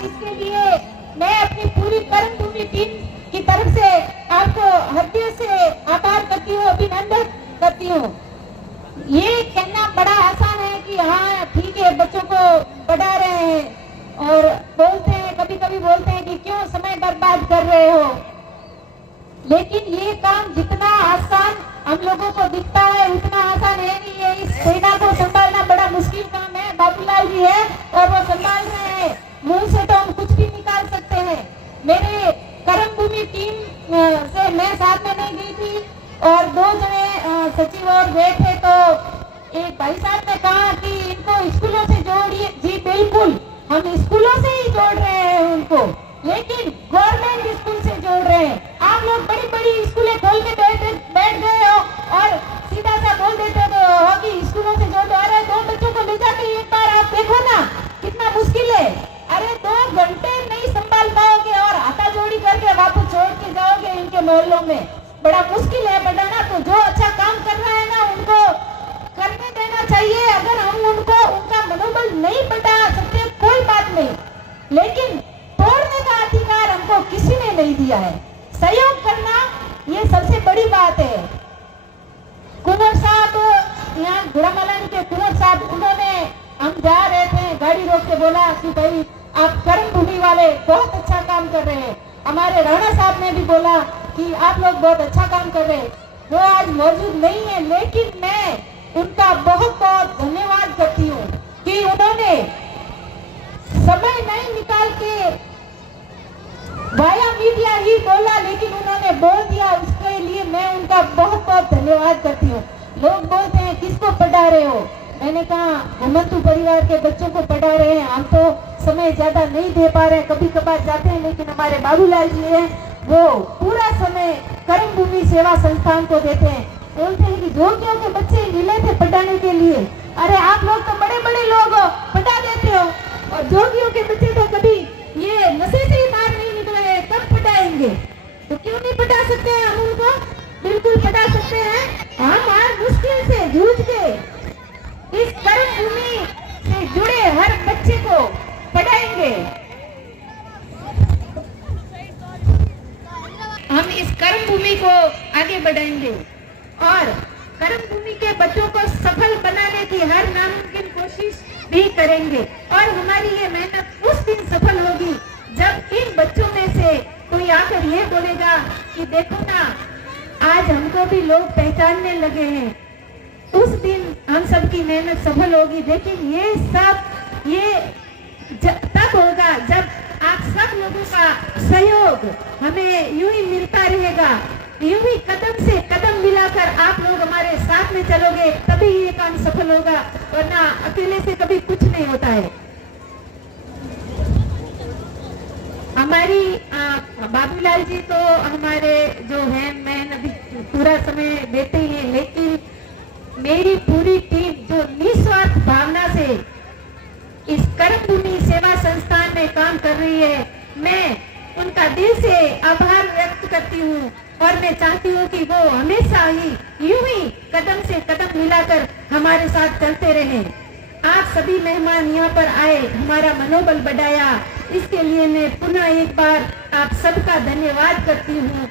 इसके लिए मैं अपनी पूरी कर्मभूमि टीम की तरफ से आपको हृदय से आभार करती हूँ, अभिनंदन करती हूँ। ये कहना बड़ा आसान है कि हाँ ठीक है, बच्चों को पढ़ा रहे हैं, और बोलते हैं, कभी कभी बोलते हैं कि क्यों समय बर्बाद कर रहे हो, लेकिन ये काम जितना आसान हम लोगों को दिखता है उतना आसान है नहीं। ये इस सेना को संभालना बड़ा मुश्किल काम है। बाबूलाल जी है और वो संभाल रहे हैं। मुंह से तो हम कुछ भी निकाल सकते हैं। मेरे कर्मभूमि टीम से मैं साथ में नहीं गई थी और 2 जने सचिव और गए थे, तो एक भाई साहब ने कहा कि इनको स्कूलों से जोड़िए। जी बिल्कुल, हम स्कूलों से ही जोड़ रहे हैं उनको, लेकिन गवर्नमेंट स्कूल से जोड़ रहे हैं। आप लोग बड़ी बड़ी स्कूलें खोल के बैठ गए हो और सीधा सा बोल देते हो कि स्कूलों से जोड़ दो। अरे 2 बच्चों को ले जाके एक बार आप देखो ना कितना मुश्किल है। अरे 2 घंटे नहीं संभाल पाओगे और हाथा जोड़ी करके वापस छोड़ के जाओगे इनके मोहल्लों में, बड़ा मुश्किल है बढ़ाना। तो जो अच्छा काम कर रहा है ना उनको करने देना चाहिए। अगर हम उनको उनका मनोबल नहीं बढ़ा सकते कोई बात नहीं, लेकिन तोड़ने का अधिकार हमको किसी ने नहीं दिया है। सहयोग करना ये सबसे बड़ी बात है। कुंवर साहब, यहाँ घुड़ामलन के कुंवर साहब, उन्होंने, हम जा रहे थे, गाड़ी रोक के बोला कि भाई आप कर्मभूमि वाले बहुत अच्छा काम कर रहे हैं। हमारे राणा साहब ने भी बोला कि आप लोग बहुत अच्छा काम कर रहे हैं। वो आज मौजूद नहीं है, लेकिन मैं उनका बहुत बहुत धन्यवाद करती हूँ कि उन्होंने समय नहीं निकाल के वाया मीडिया ही बोला, लेकिन उन्होंने बोल दिया। उसके लिए मैं उनका बहुत बहुत धन्यवाद करती हूँ। लोग बोलते हैं किसको पढ़ा रहे हो, मैंने कहा घुमंतु परिवार के बच्चों को पढ़ा रहे हैं। हम तो समय ज्यादा नहीं दे पा रहे हैं, कभी कभार जाते हैं, लेकिन हमारे बाबूलाल जी हैं वो पूरा समय कर्मभूमि सेवा संस्थान को देते हैं। बोलते हैं कि जोगियों के बच्चे मिले थे पढ़ाने के लिए। अरे आप लोग तो बड़े बड़े लोग हो, पढ़ा देते हो, और जोगियों के बच्चे तो कभी ये नशे से ही बाहर नहीं निकले, कब पढ़ाएंगे? तो क्यों नहीं पढ़ा सकते हैं हम उनको? बिल्कुल पढ़ा सकते हैं। हम हर मुश्किल से जूझ के इस कर्मभूमि से जुड़े हर बच्चे को पढ़ाएंगे। हम इस कर्मभूमि को आगे बढ़ाएंगे और कर्मभूमि के बच्चों को सफल बनाने की हर नामुमकिन कोशिश भी करेंगे। और हमारी ये मेहनत उस दिन सफल होगी जब इन बच्चों में से कोई आकर ये बोलेगा कि देखो ना, आज हमको भी लोग पहचानने लगे हैं। उस दिन हम सबकी मेहनत सफल होगी। लेकिन ये सब ये तब होगा जब आप सब लोगों का सहयोग हमें यूं ही मिलता रहेगा। यूं ही कदम से कदम मिलाकर आप लोग हमारे साथ में चलोगे, तभी ये काम सफल होगा, वरना अकेले से कभी कुछ नहीं होता है। हमारी बाबूलाल जी तो हमारे जो है मैं अभी पूरा समय देते हैं, लेकिन मेरी पूरी टीम जो निस्वार्थ भावना से इस कर्मभूमि सेवा संस्थान में काम कर रही है, मैं उनका दिल से आभार व्यक्त करती हूँ। और मैं चाहती हूँ कि वो हमेशा ही यूं ही कदम से कदम मिलाकर हमारे साथ चलते रहें। आप सभी मेहमान यहाँ पर आए, हमारा मनोबल बढ़ाया, इसके लिए मैं पुनः एक बार आप सबका धन्यवाद करती हूँ।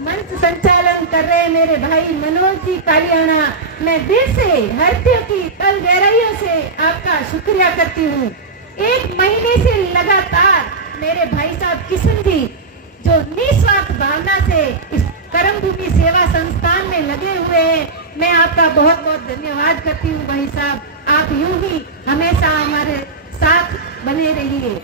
मंच संचालन कर रहे मेरे भाई मनोज जी कालियाना, मैं दिल से हृदय की तल गहराइयों से आपका शुक्रिया करती हूँ। 1 महीने से लगातार मेरे भाई साहब किशन जी जो निस्वार्थ भावना से इस कर्मभूमि सेवा संस्थान में लगे हुए हैं, मैं आपका बहुत बहुत धन्यवाद करती हूँ भाई साहब। आप यूं ही हमेशा हमारे साथ बने रहिए।